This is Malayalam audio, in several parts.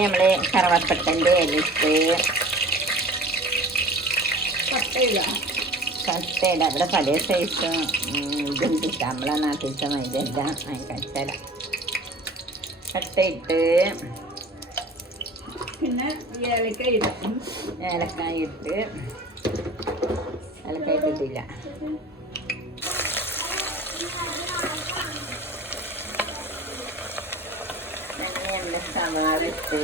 ഇനി നമ്മൾ കറവപ്പട്ടന്റെ കട്ടയില? പഴയ അവിടെ പല സൈസും ഇതുണ്ട് നമ്മളെ നാട്ടിലത്തെ ഇതെല്ലാം കട്ടയില. കട്ടയിട്ട് പിന്നെ ഏലക്ക ഇടും ഏലക്കായ ഇട്ട് ഏലക്കായ ഇട്ടിട്ടില്ല പിന്നെ നമ്മുടെ സവാള ഇട്ട്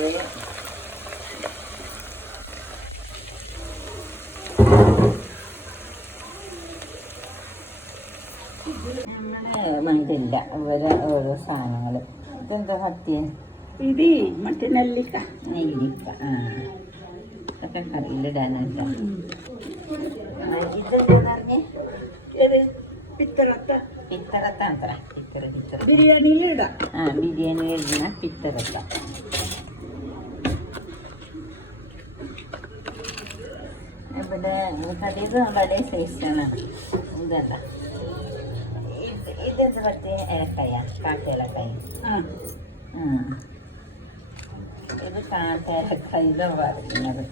മണ്ടില്ല ഇവരെ ഓരോ സാധനങ്ങൾ ഇതെന്താ കത്തിയ ഇത് മറ്റേ നെല്ലിക്ക. നെല്ലിക്ക ആ. ഇതൊക്കെ കറിയിലിടാനല്ല ഇതെന്താ പറഞ്ഞേ പിത്തറത്ത. പിത്തറത്താത്ര പിത്തറ പിത്തറ. ബിരിയാണിയിൽ ഇടാം ആ ബിരിയാണി ഇടുന്ന പിത്തറത്ത. ഇവിടെ കടയിൽ വളരെ സൈസാണ് ഇതല്ല ഇത് ഇത് പറ്റിയ ഏലക്കായ കാട്ടേലക്കായ ഇത് കാട്ടേലക്കായ ഇതാണ് പറയുന്നത്.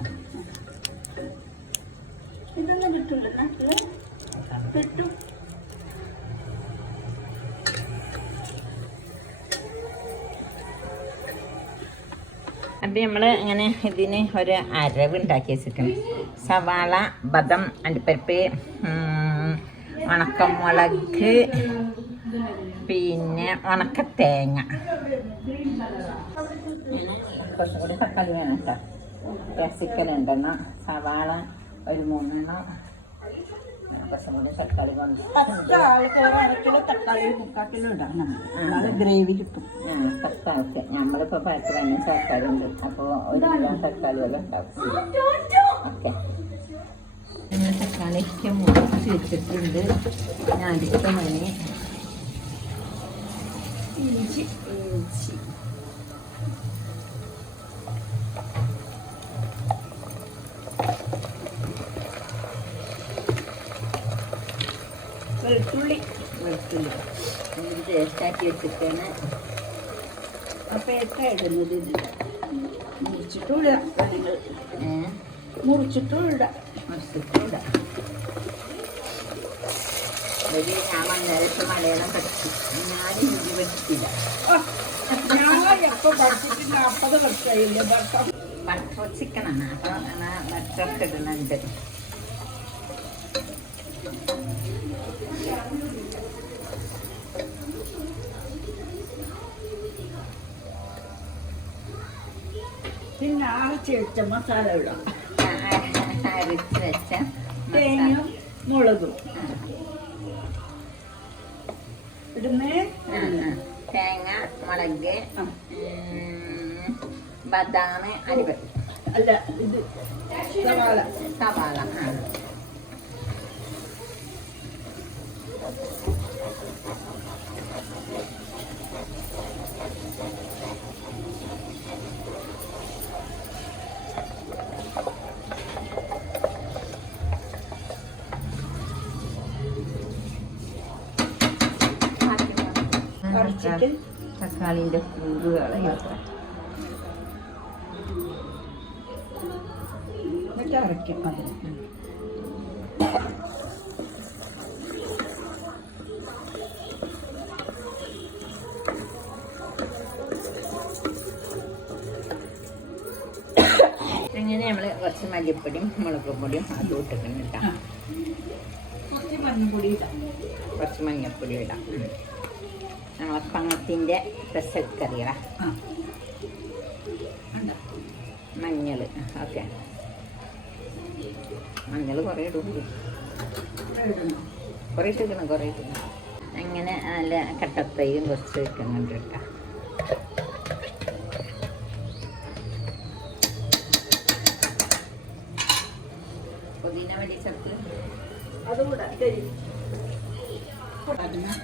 ഇതൊന്നും കിട്ടില്ല കിട്ടും അപ്പം നമ്മൾ ഇങ്ങനെ ഇതിന് ഒരു അരവ് ഉണ്ടാക്കി വെച്ചിട്ടുണ്ട്. സവാള ബദം അണ്ടിപ്പരിപ്പ് ഉണക്കമുളക് പിന്നെ ഉണക്ക തേങ്ങ കുറച്ചും കൂടി തക്കാളി വേണം കേട്ടോ. ക്യാപ്സിക്കൽ രണ്ടെണ്ണം സവാള ഒരു മൂന്നെണ്ണം. തക്കാളി തക്കാളി ഗ്രേവി കിട്ടും തക്കാളി നമ്മളിപ്പോൾ തന്നെ തക്കാളി ഉണ്ട് ഒരു തക്കാളിയെല്ലാം ഉണ്ടാവും തക്കാളിയൊക്കെ മുറിച്ച് വെച്ചിട്ടുണ്ട് ഞാൻ അടുത്ത ഇഞ്ചി ഇഞ്ചി. വെളുത്തുള്ളി. വെളുത്തുള്ളി. ഇത് ടേസ്റ്റാക്കി വെച്ചിട്ടാണ് അപ്പം എത്ര ഇടുന്നത് ഇതിൽ മുറിച്ചിട്ടും ഇടാം നിങ്ങൾ ഏഹ് മുറിച്ചിട്ടും ഇടാം മറിച്ചിട്ടുണ്ട് ഒരു ഞാൻ മലയാളം പഠിച്ചു. ഞാൻ ഹിന്ദി ഭർത്താവ് ബട്ടർ ചിക്കനാണ് അപ്പൊ ബട്ടർ ഇടുന്നുണ്ട് പിന്നെ അരച്ച് വെച്ച മസാല ഇടാം. അരച്ച് വെച്ച തേങ്ങയും മുളകും. ഇടുന്നേ. തേങ്ങ മുളക് ബദാം അരിപരി അല്ല ഇത് സവാള. സവാള തക്കാളിൻ്റെ പൂവ് കളയാത്ര എന്നിട്ട് അരയ്ക്കും അതിന് മല്ലിപ്പൊടിയും മുളക് പൊടിയും അതും ഇട്ടിട്ടുണ്ട് കേട്ടോ. കുറച്ച് മഞ്ഞൾപ്പൊടി ഇടാം. നമ്മളെ മഞ്ഞൾ ആ. ഉണ്ടോ? മഞ്ഞൾ ഓക്കെ. മഞ്ഞൾ കുറേ ഇടും. കുറേ ഇട്ടിരിക്കണം കുറേ ഇട്ടിരിക്കണം. അങ്ങനെ നല്ല കട്ടത്തൈയും കുറച്ച് വെക്കുന്നുണ്ട് കേട്ടോ.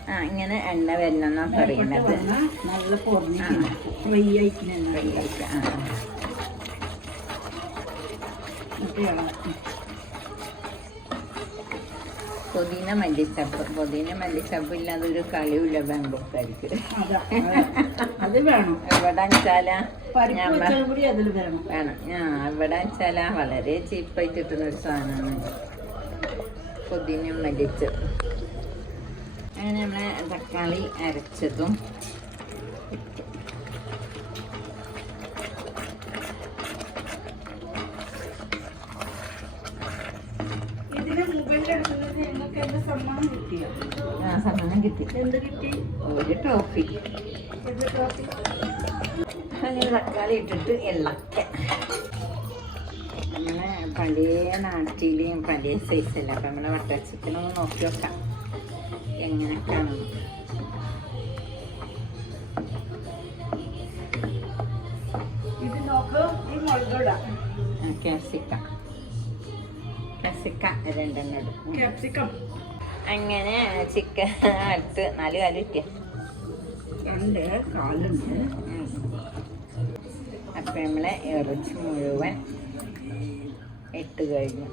ആ ഇങ്ങനെ എണ്ണ വരണമെന്നാ പറയുന്നത്. നല്ല ഫ്രൈ ആയിക്കുന്ന ഫ്രൈ ആ. പുതിന മല്ലിച്ചപ്പ് പുതിന മല്ലിച്ചപ്പ് ഇല്ലാതെ ഒരു കളിയില്ല ബാങ്കോക്കാർക്ക് അതാ വേണം. ഇവിടെ വെച്ചാല വേണം. ആ ഞാൻ ഇവിടെ വെച്ചാല വളരെ ചീപ്പായിട്ട് കിട്ടുന്ന ഒരു സാധനമാണ്. പുതിന മല്ലിച്ച് അങ്ങനെ നമ്മളെ തക്കാളി അരച്ചതും. ഇതിന് ഞങ്ങൾക്ക് എന്ത് സമ്മാനം കിട്ടിയോ? ആ സമ്മാനം കിട്ടി. എന്ത് കിട്ടി? ഒരു ട്രോഫി. എന്ത് ടോപ്പി അങ്ങനെ തക്കാളി ഇട്ടിട്ട് ഇളക്ക. നമ്മളെ പഴയ നാട്ടിലെയും പഴയ സൈസല്ല അപ്പം നമ്മളെ വട്ട ഒന്ന് നോക്കി വെക്കാം. എങ്ങനെ കാണും ഇത് നോക്ക് ഈ മുളകിടാം ക്യാപ്സിക്ക. ക്യാപ്സിക്ക രണ്ടെണ്ണം എടുക്കും. ക്യാപ്സിക്കം. അങ്ങനെ ചിക്കൻ അടുത്ത് നാല് കാലം കിട്ടിയ രണ്ട് കാലുണ്ട്. അപ്പം നമ്മളെ ഇറച്ചി മുഴുവൻ ഇട്ട് കഴിഞ്ഞു.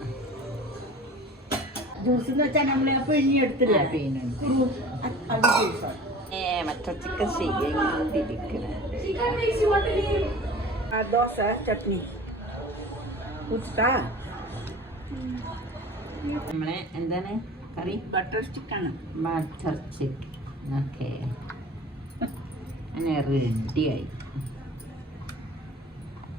ജ്യൂസ് എന്ന് വെച്ചാൽ നമ്മളെ അപ്പൊ ഇനി എടുത്തില്ല? ആ, പിഴിഞ്ഞെടുത്തു. അത് ജ്യൂസാണ് ഏ മറ്റ ചിക്കൻ ആ ദോശ ചട്നി. കുസ്ത നമ്മളെ എന്താണ്? കറി? ബട്ടർ സ്റ്റിക്കാണ് ബട്ടർ സ്റ്റിക്ക് ഓക്കെ അങ്ങനെ റെഡിയായി